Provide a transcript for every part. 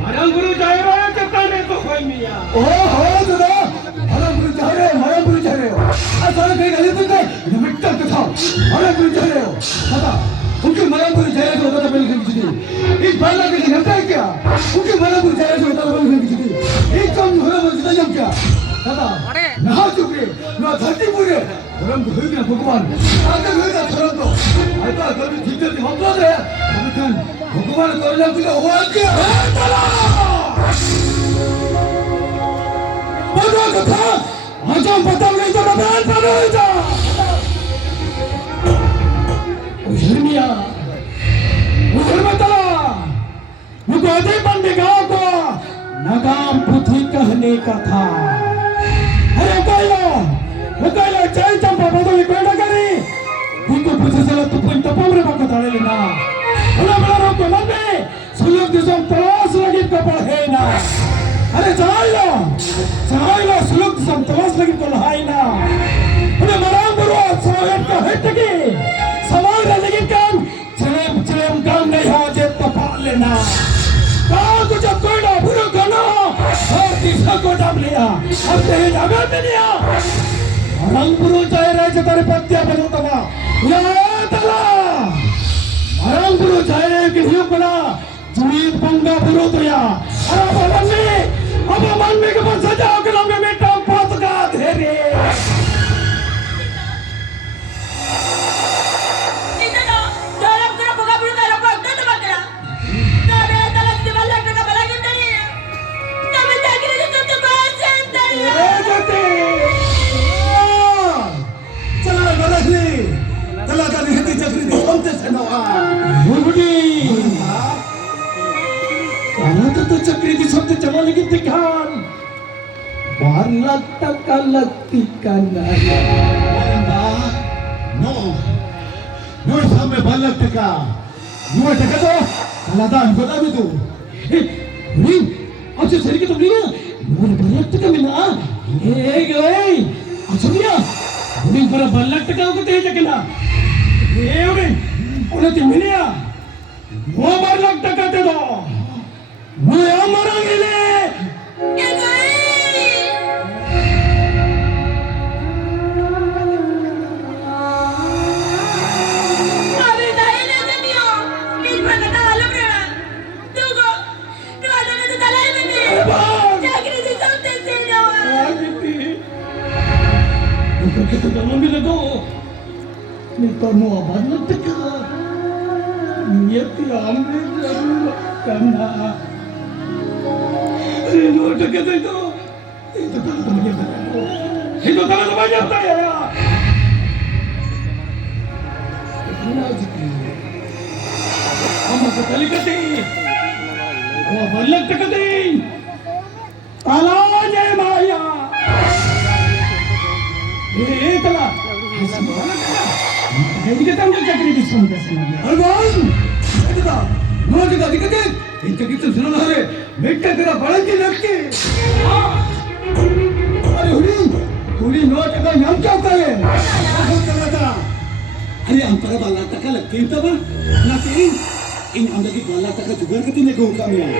Marang guru jaya cakane to khoi miya. Oh, दादा marang guru जा रहे हो आज सारा कहीं गलत तो नहीं मिट्टा तो था marang guru जा रहे हो दादा उनके marang guru जा रहे हो दादा पहले किसी ने एक बार लगे घंटा है क्या उनके marang guru जा रहे हो दादा पहले किसी ने एक काम हो रहा है दादा जम क्या दादा नहा चुके ना धरती पूरे marang guru है भगवान आगे होगा धर्म तो ऐसा कभी जीते थे हम लोग हैं भगवान भगवान करने के लिए हुआ क्या बोलो कथा आज हम पता नहीं तो बता पानो जा उधरमिया उधरमतला मुझे बंदेगा को नगाम पुथी कहने का था अरे उकाइलो चाय चंपा बदल बेड़ा करी उनको पूछे चला तू पुन तपोरे बक ताले लेना बोला बड़ा रोक के मन में सुयोग दिसम तलाश लगी कपड़ है ना अरे चाइलो सुयोग दिसम तलाश लगी कपड़ है ना उन्हें मराम बुरो सोहेब का हिट की सवाल लगी काम चलेम काम नहीं हो जे तपा लेना कहाँ को जब कोई ना बुरो करना और तीसरा को डाल लिया अब तेरे जागा में लिया मराम बुरो चाहे रहे जो तेरे पत्तियां बनोता हुआ या तला मराम बुरो चाहे रहे कि हियो बना जीवित पंगा बुरो तो या अब मन में के पास सजाओ के लंबे में टांग पास का धेरे तो चक्री की शब्द चला लेकिन दिखान बार लगता का लगती का नहीं no sama balak teka no teka to alada हमको ना भी तू नहीं अच्छा सही के तुम नहीं ना मोर balak teka मिला अच्छा मिया उन्हें पर balak teka को तेज करना उन्हें तुम मिलिया वो balak teka ते दो वो हमारा गिले kita dalam bila tu, ni kamu abad nak teka, ni tiada ambil kerana, ini orang teka itu tak banyak tu, itu tak banyak tu ya. Kerana jadi, kamu kali kati, abad nak teka tu, kalah je maya. तला jadi kita ambil cakri di sana sana अरमान kita नौ जगह दिखते इन चक्री से सुनो ना रे बेटा तेरा बड़ा की लगती अरे हुरी नौ जगह नाम क्या होता है बहुत चला था अरे हम पर बाला तक लगती है तब ना तीन इन अंदर की बाला तक जुगाड़ करती ने को काम यार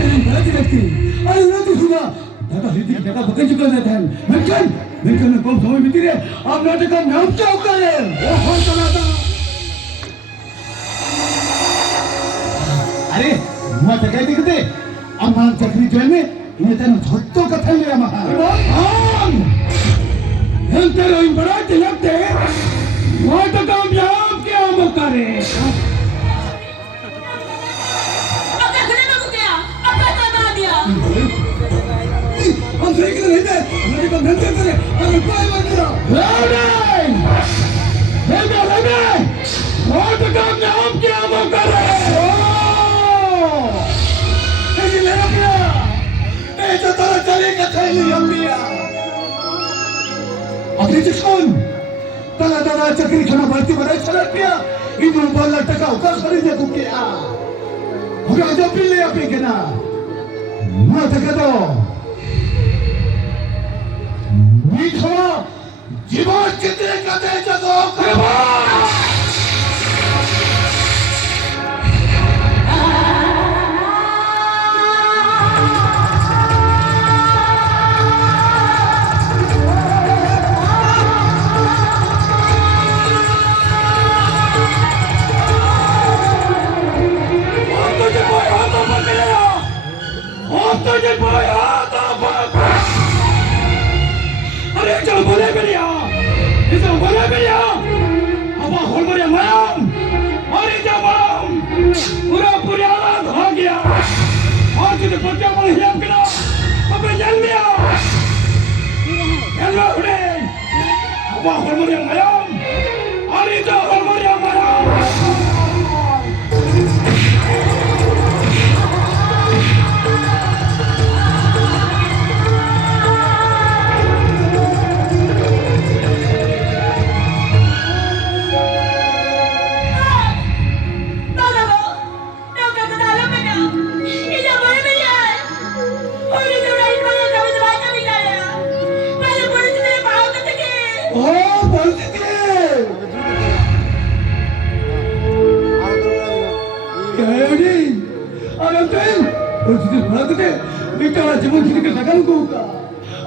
तेरे बड़ा की लगती अरे ना तू सुना दादा हिंदी दादा बकन चुका रहता है मैं कौन समझ में तेरे आप नाटक का नाम क्या होता है वो कौन चला था अरे मुआ तक दिखते अम्मा चक्री जो है इन्हें तेरे झट्टों का थल लिया महा हम तेरे इन बड़ा लगते मुआ तक कामयाब क्या मौका रे हम सही किधर रहते हैं हमारे को मिलते हैं हमें कोई बात नहीं लगे बहुत कामयाब क्या मौका रहे ऐसे लेना पिया ऐसा तरह चलेगा थैली हम पिया अपनी जिस्मन तला चक्री खाना भरती बनाई चला पिया इन बोल टका उका खरीदे को क्या हमें आज भी ले अपनी के ना मैं तक दो मीठा जीवन कितने कदे जगो करवा तुझे पाया अरे चलो बोले बेरिया चलो बोले बेरिया अब होल बेरिया मैम अरे जमाम पूरा पुराना हो गया और तुझे पत्या मन हिलाम करा अबे जल लिया हेलो उड़े अब होल बेरिया मैम अरे तो होल बेरिया मैम জীবন থেকে টাকা লুকোকা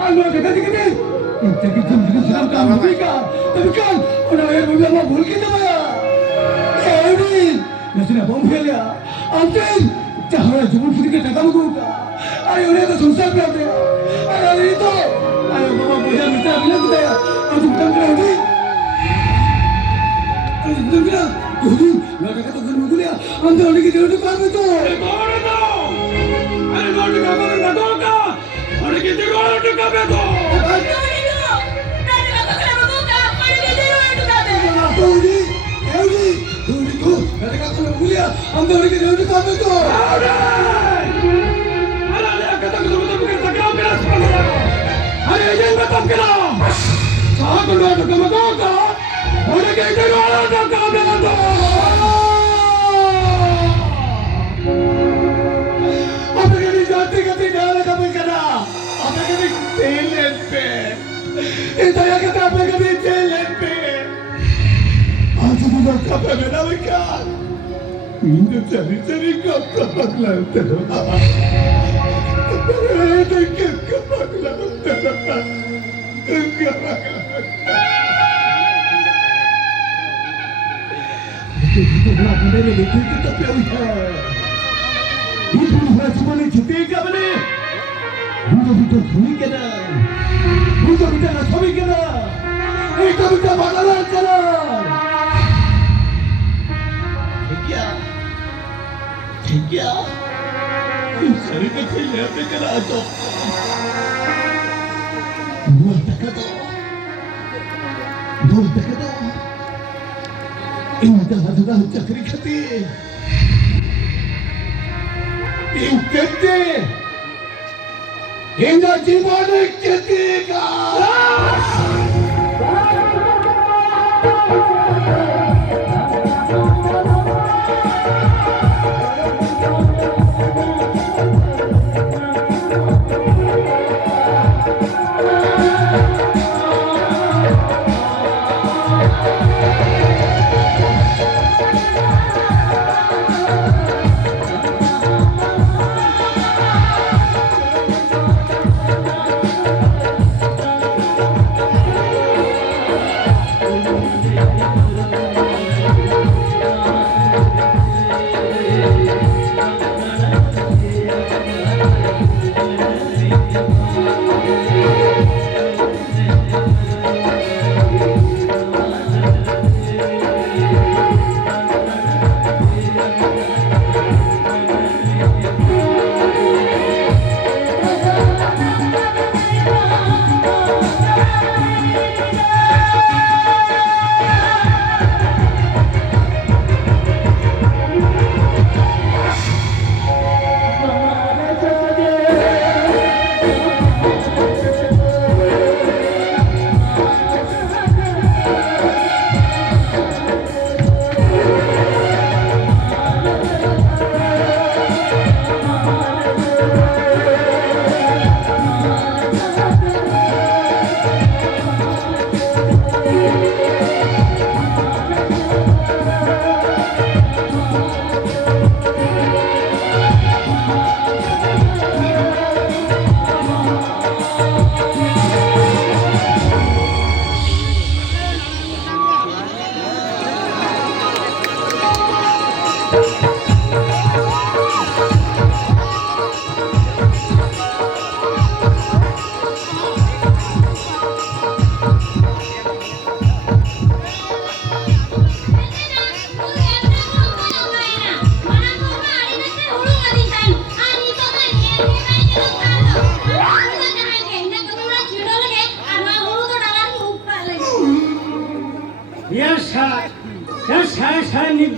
আর না টাকা দিকে দে তাকে তুমি দিলাম কাম হবে কা তবে কাল ওনা এর বলে আমার ভুল কি দেবা এডি নসিনা বম ফেলিয়া আপনি তাহলে জীবন থেকে টাকা লুকোকা আর ওরে তো সংসার করতে আর এই তো আরে বাবা বইয়া মিটা মিলা দেয়া আর তুমি কাম করে দি আর তুমি না যদি না টাকা তো ঘর মুগুলিয়া আমি তো অনেক কিছু পারবে তো করে দাও अरे नोट का करो ना दो का और कितने को नोट का पे दो तोड़ी को मेरे का करो बुलिया हम तो के नोट का पे दो अरे ले का तो के सका मेरा सुन अरे ये मैं तब के नाम कहां को नोट का दो का और कितने को नोट का पे दो जाते जाते डाले कभी करा अबे कभी तेल लेन पे इधर आके अबे कभी तेल लेन पे आज तो लोग कब है ना क्या इनको चली चली कब पगला तेरा ये तो कब पगला तेरा तो बड़ा बड़े ने लिखी कि तब पे हुई है জীবনে জিতে যাবে ভিতর ধুই কেনা ভিতর ছবি কেনা এই কবিতা বানানোর কেন ঠিক শরীরে খেলে আপনি কেনা তো দূর দেখা তো ইনকা হাজরা চাকরি খাতে Intente! Inga জীবনে কেতিকা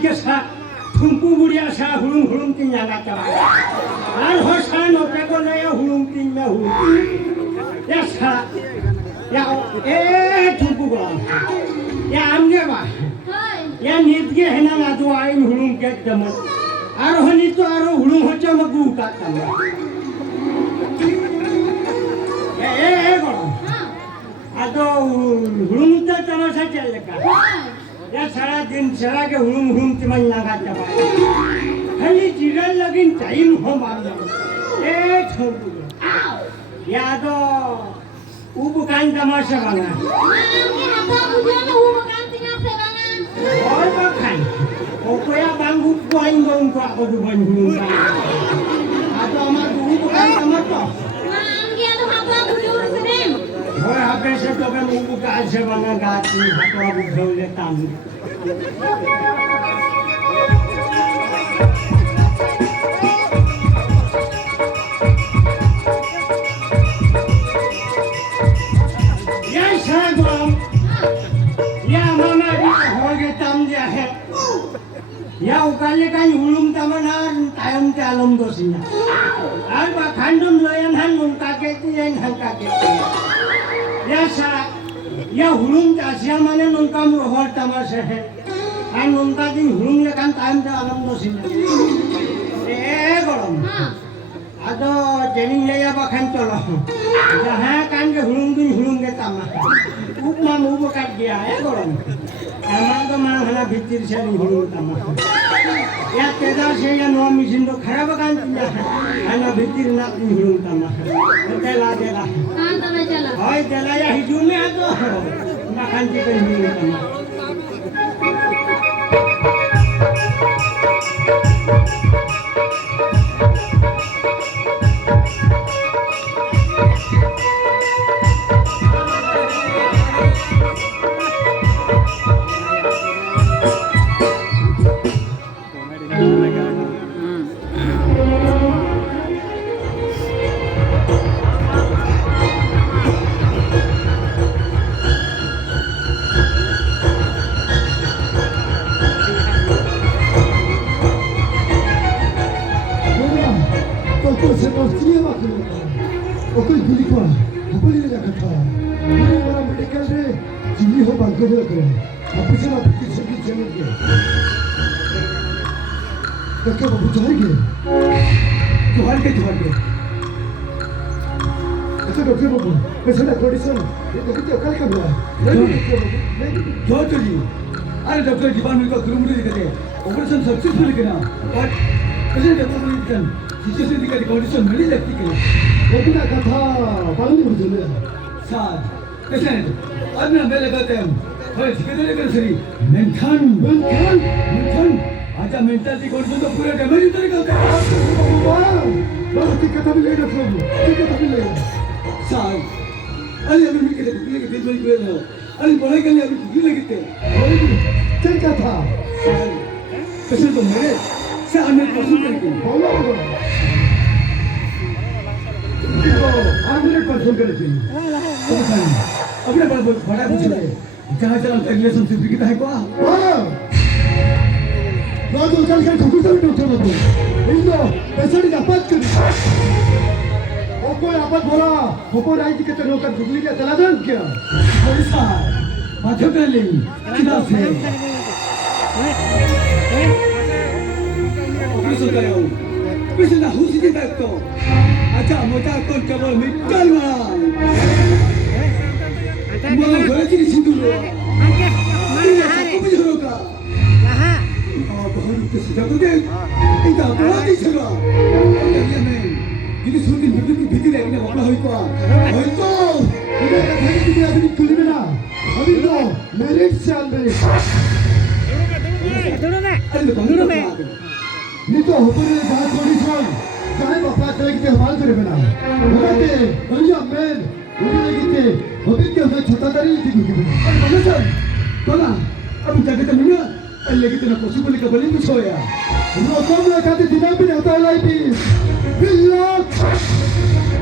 के सा थुम्पू बुढ़िया सा हुलुम की नागा चला और हो सा नोटे को ले हुलुम की में हुलुम या सा या ए थुम्पू को या आमगे बा या नीत के है ना तो आई हुलुम के दमन और हनी तो और हुलुम होचे मगु का तम ए गो आ तो हुलुम तो तमाशा चल लगा या सारा दिन सारा के हुलुम तिमन लगा चबा खाली चिरल लगिन टाइम हो मारना ए छोटू या तो उबकान तमाशा बना Mami, apa bujuan hubungan tinggal serangan? और बखान ओकोया बांगु पोइन गों को ako दुबन हुलुम का आ तो हमार उबकान तमाशा Mami, ano apa bujuan serem? और आपे से तो मैं उबकान से बना गाती तो अब उठो लेता हूं या उकाले kan hulum tamanan tayong ti alom dosina ar ba khandum loyan han nung kaketi yan han kaketi ya sa ya hulum ta sia mane nung kam rohor tamase hai an nung ka din hulum le kan tayong ti alom dosina e gorom ado jening le ya ba khan tolo jaha kan ke hulum ke tama upma mubo kat dia e gorom আমার তো মা হলা ভিত্তির ছেলে হলো তামা या तेजा से या नो मिशन तो खराब कान तिया ana ভিত্তির না তি হলো তামা তেলা দেলা Tante na jala. হয় তেলা ya hidume ato makan ti kan hilo tamaa se nos lleva con okoy gulikwa apoli le rakha mere bora medical re jini ho banko de kare apise na biki segi channel ke kakka babu johar ke अच्छा doctor बाबू patient condition ये देखिए कल का हुआ जो चलिए अरे doctor जीवन में का गुरु मुझे दिखते ऑपरेशन सक्सेसफुल किया बट पेशेंट डॉक्टर को दिखन सिचुएशन दिखा कंडीशन मिली लगती है वो भी ना कथा पालन नहीं होते सर पेशेंट अब ना मैं लगाते हैं और ठिकाने लेकर सही मेंटन आजा मेंटल की कंडीशन तो पूरा डैमेज ही तो निकलता है वाह बहुत कथा भी ले डॉक्टर बाबू कथा भी ले सर अरे अभी मैं कहते हैं कि दिल में क्यों ना अरे बड़े के लिए अभी क्यों लगते हैं चल कथा सर पेशेंट तो मेरे से अन्य पसंद करेंगे बोलो देखो 100% करेंगे अपने बड़ा पूछ रहे जहाँ चला रिलेशनशिप की है क्या वाह राजू चल के ठोकर से डॉक्टर बाबू इनको पेशेंट की आपात करी कोई आपात बोला को राइट के तरह का दुगली का चला जान क्या पैसा माथे पे ले किधर से ऑपरेशन करो पेशेंट ना हुसी के बैठ तो अच्छा मोटा कौन केवल मिटल ना मैं घरे की सिंदूर Angkat, mana hari? को भी होगा Laha. बहुत किसी का तो देख इतना बड़ा नहीं चला ये मैं ini sudah bikin lagi nak apa hari kau? Hari tu, इधर का खाने की आदमी खुली में ना अभी तो मेरिट से अंदर Dulu nak. ada Dulu bangun be. नहीं तो ऊपर में बात थोड़ी सुन चाहे बापा चले के हमाल करे बना बोलते भैया मैं उन्हें लगी थे अभी क्या मैं छोटा दारी थी क्योंकि ada bangun sah. Tolong, abu jaga temunya. Lagi tu nak possible ke boleh tu soya. रोकम लगा के दिना भी नहीं होता लाइफ बिल्लाह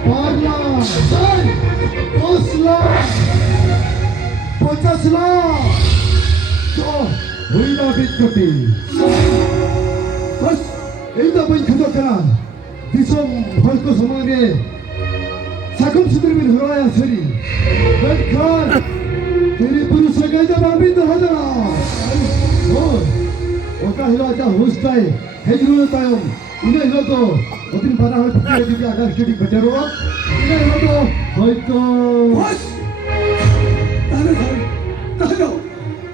पारला सर 10 लाख 50 लाख तो huila bitkoti. Bas, ini apa yang kita kena? Disom halko semuanya. Sakum sudri bin Huraya seri. Berkar, jadi purusa gajah babi tu hadara. Oh, oka hilo aja hostai. Hejrul tayom. Ini hilo tu. Otin pada hal pikir jadi agak sedikit beteru. Ini hilo tu. Hoiko. बस ताने सारे तानो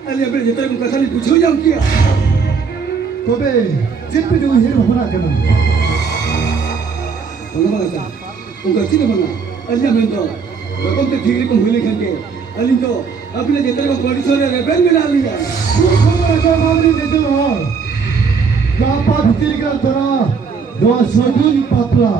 अली अपने जितने को खाली पूछो जाऊं क्या Kobe, siapa tu hero mana kena? बंगा बंगा सा उनका सीने बंगा अली हमें तो रकम ते ठीक को भूले करके अली तो अपने जितने को प्रोड्यूसर है बैंड में डाल दिया Kamu ada mami di tu. Kapa bitirkan tera. Dua sodun papla.